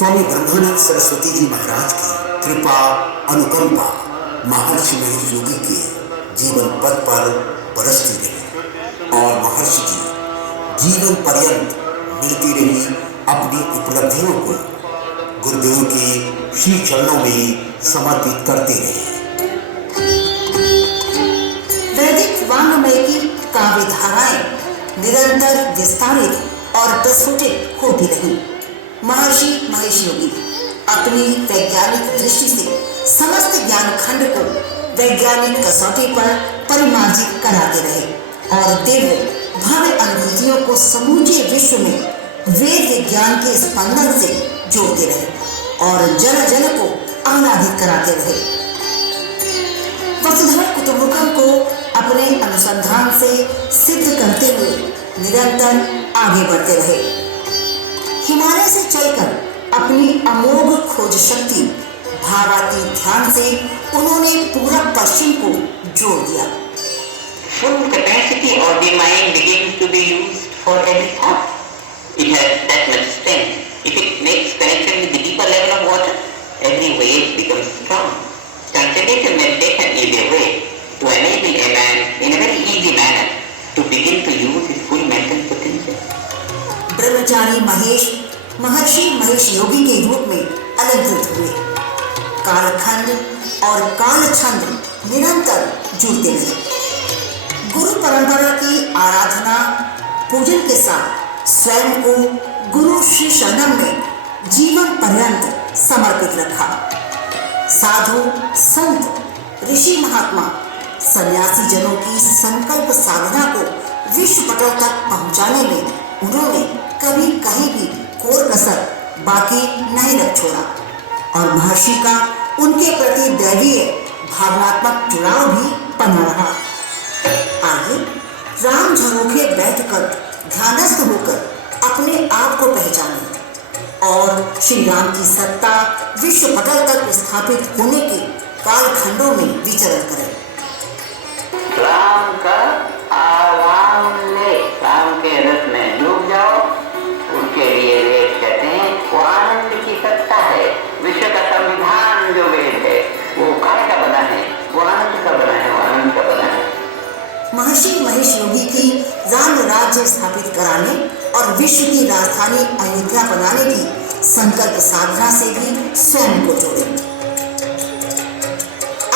स्वामी ब्रह्मानंद सरस्वती जी महाराज की कृपा अनुकंपा महर्षि महेश योगी के जीवन पथ पर बरसती रही और महर्षि जी जीवन पर्यंत मिलती रही अपनी उपलब्धियों को गुरुदेव के श्री चरणों में समर्पित करते रहे। वैदिक वांग्मय की काव्य धाराएं निरंतर विस्तारित और प्रस्फुटित होती रही। महर्षि महेश योगी अपनी वैज्ञानिक दृष्टि से समस्त ज्ञान खंड को वैज्ञानिक कसौटी पर परिमार्जित कराते रहे और दिव्य भव्य अनुभूतियों को समूचे विश्व में वेद विज्ञान के स्पंदन से जोड़ते रहे और जन जन को आह्लादित कराते रहे। वसुधैव कुटुंबकम को अपने अनुसंधान से सिद्ध करते हुए निरंतर आगे बढ़ते रहे। हिमालय से चलकर अपनी अमोघ खोज शक्ति भावातीत ध्यान से उन्होंने पूरा पश्चिम को जोड़ दिया। Full capacity of the mind begins to be used for every thought. It has that much strength. If it makes connection with the deeper level of water, every wave becomes strong. Transcendental meditation is a way to enable a man in a very easy manner to begin to use his full mental potential. ब्रह्मचारी महेश महर्षि महेश योगी के रूप में अलंकृत हुए। कालखंड और कालछंद निरंतर जुड़ते रहे। गुरु परंपरा की आराधना पूजन के साथ स्वयं को गुरु श्री शरणम में जीवन पर्यंत समर्पित रखा। साधु संत ऋषि महात्मा सन्यासी जनों की संकल्प साधना को विश्व पटल तक पहुंचाने में उन्होंने कभी कहीं भी कोर कसर बाकी नहीं रख छोड़ा और महर्षि का उनके प्रति दैवीय भावनात्मक जुड़ाव भी बना रहा। आगे राम झरोखे बैठकर ध्यानस्थ होकर अपने आप को पहचाने और श्री राम की सत्ता विश्व पटल तक स्थापित होने के कालखंडों में विचरण करें। राम का आराम ले, राम के रस में डूब जाओ। उनके लिए वेद कहते हैं वो आनंद की सत्ता है। विश्व का संविधान जो वेद है वो काय का बना है, वो आनंद का बना है, वो आनंद का बना है। महर्षि महेश योगी की राम राज्य स्थापित कराने और विश्व की राजधानी अयोध्या बनाने की संकल्प साधना से भी स्वयं को जोड़े।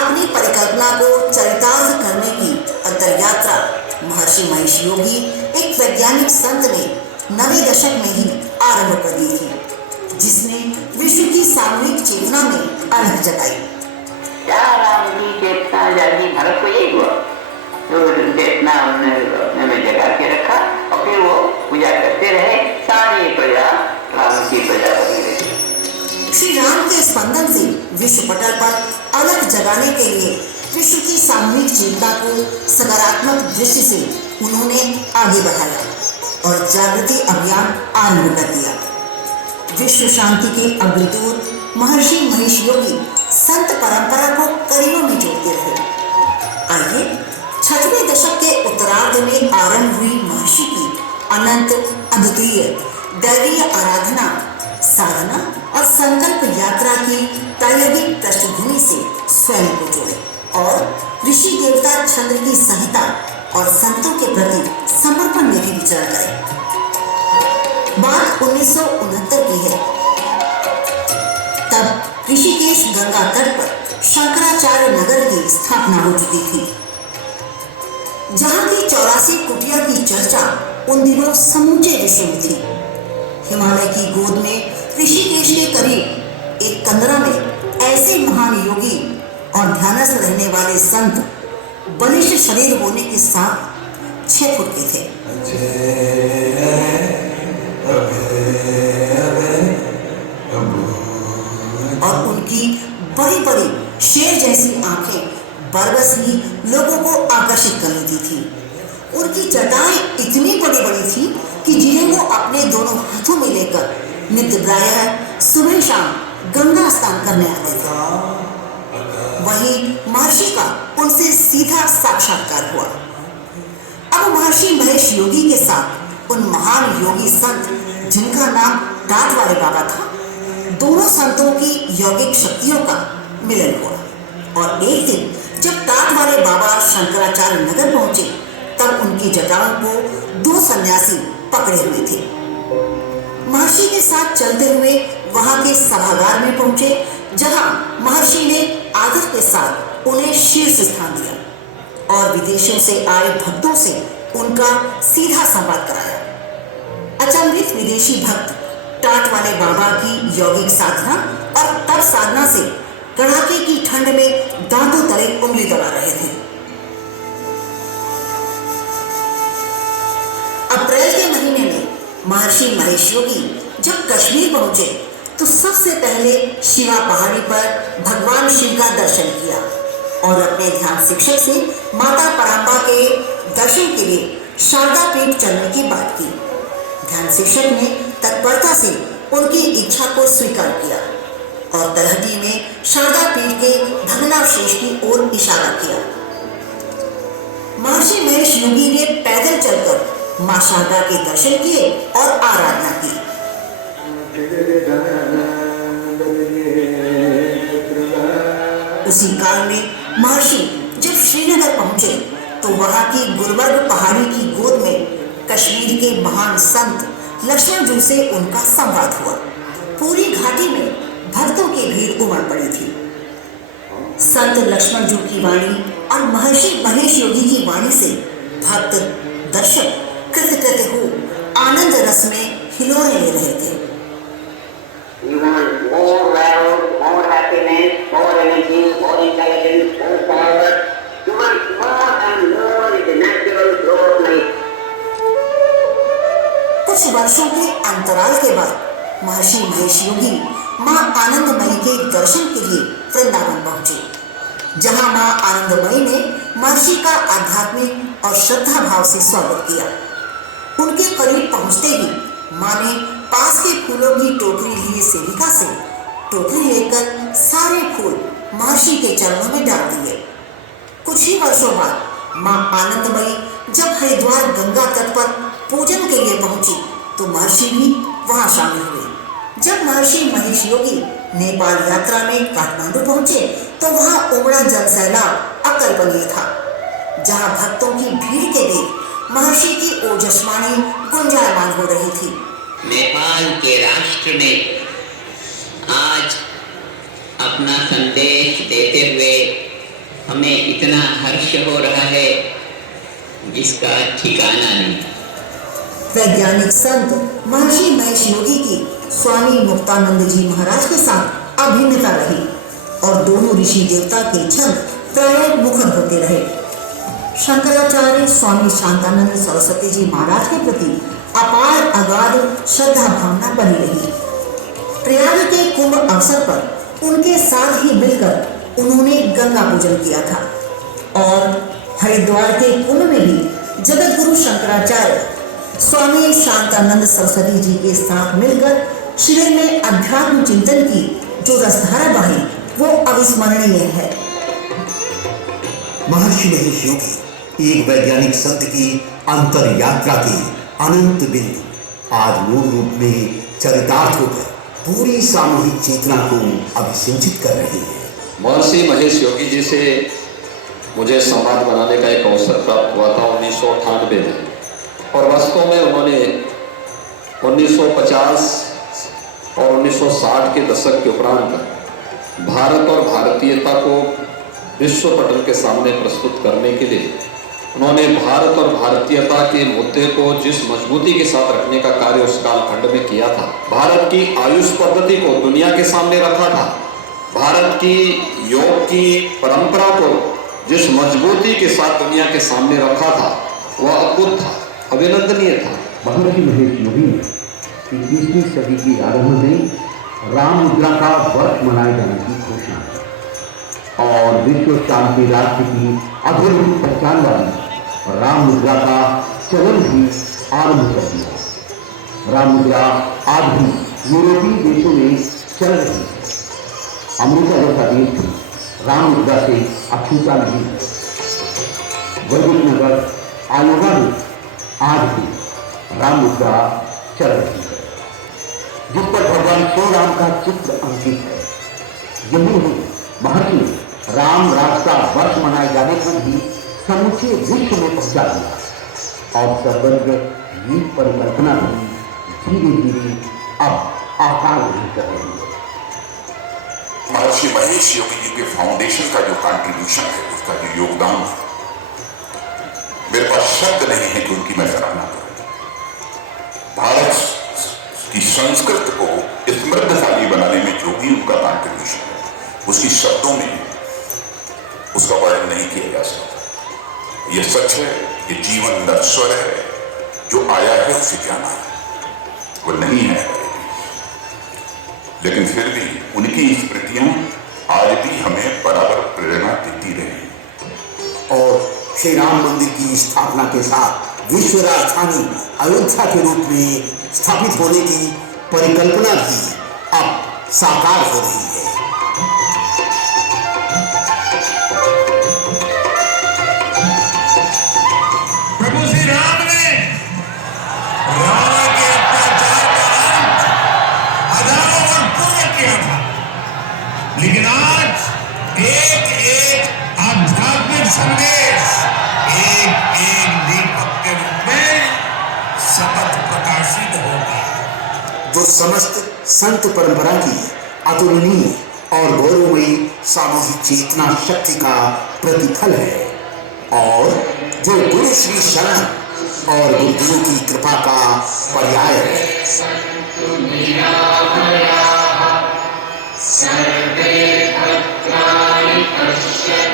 अपनी परिकल्पना को चरितार्थ करने की अंतरयात्रा महर्षि महेश योगी एक वैज्ञानिक संत ने 90 दशक में ही आरंभ कर दी थी, जिसने विश्व की सामूहिक चेतना में अड़क जगाई। क्या राम की चेतना जागी, भारत को यही हुआ तो चेतना अपने में जगा के रखा और फिर वो पूजा करते रहे। सारी प्रजा राम की प्रजा बनी रही। श्री राम के स्पंदन से विश्व पटल पर अलग जगाने के लिए विश्व की सामूहिक चेतना को सकारात्मक दृष्टि से उन्होंने आगे बढ़ाया और जागृति अभियान आरंभ कर दिया। विश्व शांति के अग्रदूत महर्षि महेश योगी संत परंपरा को कड़ियों में जोड़ते रहे। आइए 6वें दशक के उत्तरार्ध में आरंभ हुई महर्षि की अनंत अद्वितीय दैवीय आराधना साधना और संकल्प यात्रा की प्रायोगिक पृष्ठभूमि से स्वयं को जोड़े और ऋषि देवता चंद्र की संहिता और संतों के प्रति समर्पण में भी विचार करें। बात 1969 की है। तब ऋषिकेश गंगा तट पर शंकराचार्य नगर की स्थापना हो चुकी थी, जहां की 84 कुटिया की चर्चा उन दिनों समूचे विश्व में थी। हिमालय की गोद में ऋषिकेश के करीब एक कंदरा में ऐसे महान योगी और ध्यानस्थ रहने वाले संत बलिष्ठ शरीर होने के साथ 6 फुट के थे। और उनकी बड़ी बड़ी शेर जैसी आंखें बरबस ही लोगों को आकर्षित कर लेती थी। उनकी चटाएं इतनी बड़ी बड़ी थी कि जिन्हें वो अपने दोनों हाथों में लेकर नित्य प्रायः सुबह शाम गंगा स्नान करने आते थे। वहीं महर्षि का उनसे सीधा साक्षात्कार हुआ। अब महर्षि महेश योगी के साथ उन महान योगी संत जिनका नाम डाट वाले बाबा था, दोनों संतों की यौगिक शक्तियों का मिलन हुआ। और एक दिन जब टाट वाले बाबा शंकराचार्य नगर पहुंचे तब उनकी जटाओं को दो सन्यासी पकड़े हुए थे। महर्षि के साथ चलते हुए वहां के सभागार में पहुंचे, जहां महर्षि ने आदर के साथ उन्हें शीर्ष स्थान दिया और विदेशों से आए भक्तों से उनका सीधा संवाद कराया। अचंभित विदेशी भक्त टाट वाले बाबा की यौगिक साधना और तप साधना से कड़ाके की ठंड में दांतों तले उंगली दबा रहे थे। अप्रैल के महीने में महर्षि महेश योगी जब कश्मीर पहुंचे तो सबसे पहले शिवा पहाड़ी पर भगवान शिव का दर्शन किया और अपने ध्यान शिक्षक से माता परांबा के दर्शन के लिए शारदा पीठ चलने की बात की। ध्यान शिक्षक ने तत्परता से उनकी इच्छा को स्वीकार किया और तलहटी में शारदा पीठ के भग्नावशेष की ओर इशारा किया। महर्षि महेश योगी ने पैदल चलकर मां शारदा के दर्शन किए और आराधना की। उसी काल में महर्षि जब श्रीनगर पहुंचे तो वहां की गुलबर्ग पहाड़ी की गोद में कश्मीर के महान संत लक्ष्मण जू से उनका संवाद हुआ। पूरी घाटी में भक्तों की भीड़ उमड़ पड़ी थी। संत लक्ष्मण जू की वाणी और महर्षि महेश योगी की वाणी से भक्त दर्शक कृतकृत हो आनंद रस में हिलोरे ले रहे थे। You want more valor, more happiness, more energy, more intelligence, more power. You want more and more in the natural flow of life. कुछ वर्षों के अंतराल के बाद महर्षि महेश योगी मां आनंदमयी के दर्शन के लिए वृंदावन पहुंचे, जहां मां आनंदमयी ने महर्षि का आध्यात्मिक और श्रद्धा भाव से स्वागत किया। उनके करीब पहुंचते ही मां ने पास के फूलों की टोकरी लिए सेविका से टोकरी लेकर सारे फूल महर्षि के चरणों में डाल दिए। कुछ ही वर्षों बाद मां आनंदमयी जब हरिद्वार गंगा तट पर पूजन के लिए पहुंची तो महर्षि भी वहां शामिल हुए। जब महर्षि महेश योगी नेपाल यात्रा में काठमांडू पहुंचे तो वहां उमड़ा जनसैलाब अकल्पनीय था। जहां भक्तों की भीड़ के बीच महर्षि की ओजस्वाणी गुंजायमान हो रही थी। नेपाल के राष्ट्र ने आज अपना संदेश देते हुए हमें इतना हर्ष हो रहा है जिसका ठिकाना नहीं। वैज्ञानिक संत महर्षि महेश योगी की स्वामी मुक्तानंद जी महाराज के साथ अभिन्नता रही और दोनों ऋषि देवता के छंद प्राय मुखर होते रहे। शंकराचार्य स्वामी शांतानंद सरस्वती जी महाराज के प्रति अपार अगाध श्रद्धा भावना बनी रही। प्रयाग के कुंभ अवसर पर उनके साथ ही मिलकर उन्होंने गंगा पूजन किया था और हरिद्वार के कुंभ में भी जगत गुरु शंकराचार्य स्वामी शांतानंद सरस्वती जी के साथ मिलकर शिविर में अध्यात्म चिंतन की जो रसधारा बही वो अविस्मरणीय है। महर्षि महेश योगी एक वैज्ञानिक संत की अंतर यात्रा के अनंत बिंदु आज मूल रूप में चरितार्थ होकर पूरी सामूहिक चेतना को अभिसिंचित कर रहे हैं। महर्षि महेश योगी जी से मुझे संवाद बनाने का एक अवसर प्राप्त हुआ था 1998 में और वास्तव में उन्होंने 1950 और 1960 के दशक के उपरांत भारत और भारतीयता को विश्व पटल के सामने प्रस्तुत करने के लिए उन्होंने भारत और भारतीयता के मुद्दे को जिस मजबूती के साथ रखने का कार्य उस कालखंड में किया था, भारत की आयुष पद्धति को दुनिया के सामने रखा था, भारत की योग की परंपरा को जिस मजबूती के साथ दुनिया के सामने रखा था वह अद्भुत था, अभिनंदनीय था। महर्षि महेश योगी ने 21वीं सदी की आरंभ में राम मुद्रा का वर्ष मनाए जाने की घोषणा की और विश्व शांति राष्ट्र की अद्भुत पहचान वाली राम मुद्रा का चलन भी आरंभ कर दिया। राम मुद्रा आज भी यूरोपीय देशों में चल रही है। अमेरिका जैसा देश भी राम मुद्रा से अछूता नहीं है। वैदिक नगर आयोगा में आज भी राम मुद्रा चल रही है। जिस पर भगवान श्री राम का चित्र अंकित है। यही नहीं, महर्षि राम राज का वर्ष मनाए जाने को भी समूचे विश्व में पहुंचा दिया और सर्वज्ञ ये परिकल्पना भी धीरे धीरे अब आकार नहीं कर रही है। महर्षि महेश योगी जी के फाउंडेशन का जो कंट्रीब्यूशन है, उसका जो योगदान है, मेरे पास शब्द नहीं है कि उनकी मैं सराहना करूं। भारत की संस्कृत को समृद्धशाली बनाने में जो भी उनका कंट्रीब्यूशन है, उसकी शब्दों में उसका वर्णन नहीं किया जा सकता। यह सच है, ये जीवन नश्वर है, जो आया है उसे जाना है, वो नहीं है। लेकिन फिर भी उनकी स्मृतियां आज भी हमें बराबर प्रेरणा देती रही। और श्री राम मंदिर की स्थापना के साथ विश्व राजधानी अयोध्या के रूप में स्थापित होने की परिकल्पना भी अब साकार हो रही है। प्रभु श्री राम ने रावण के अत्याचार का अंत हजारों वर्ष पूर्व किया था, लेकिन आज एक एक आध्यात्मिक संदेश एक एक दीपक के रूप में सतत प्रकाशित होगा, जो समस्त संत परंपरा की अतुलनीय और गौरवमयी सामूहिक चेतना शक्ति का प्रतिफल है और जो गुरु श्री शरण और गुरुदेव की कृपा का पर्याय है। सर्वे भद्राणि पश्यन्तु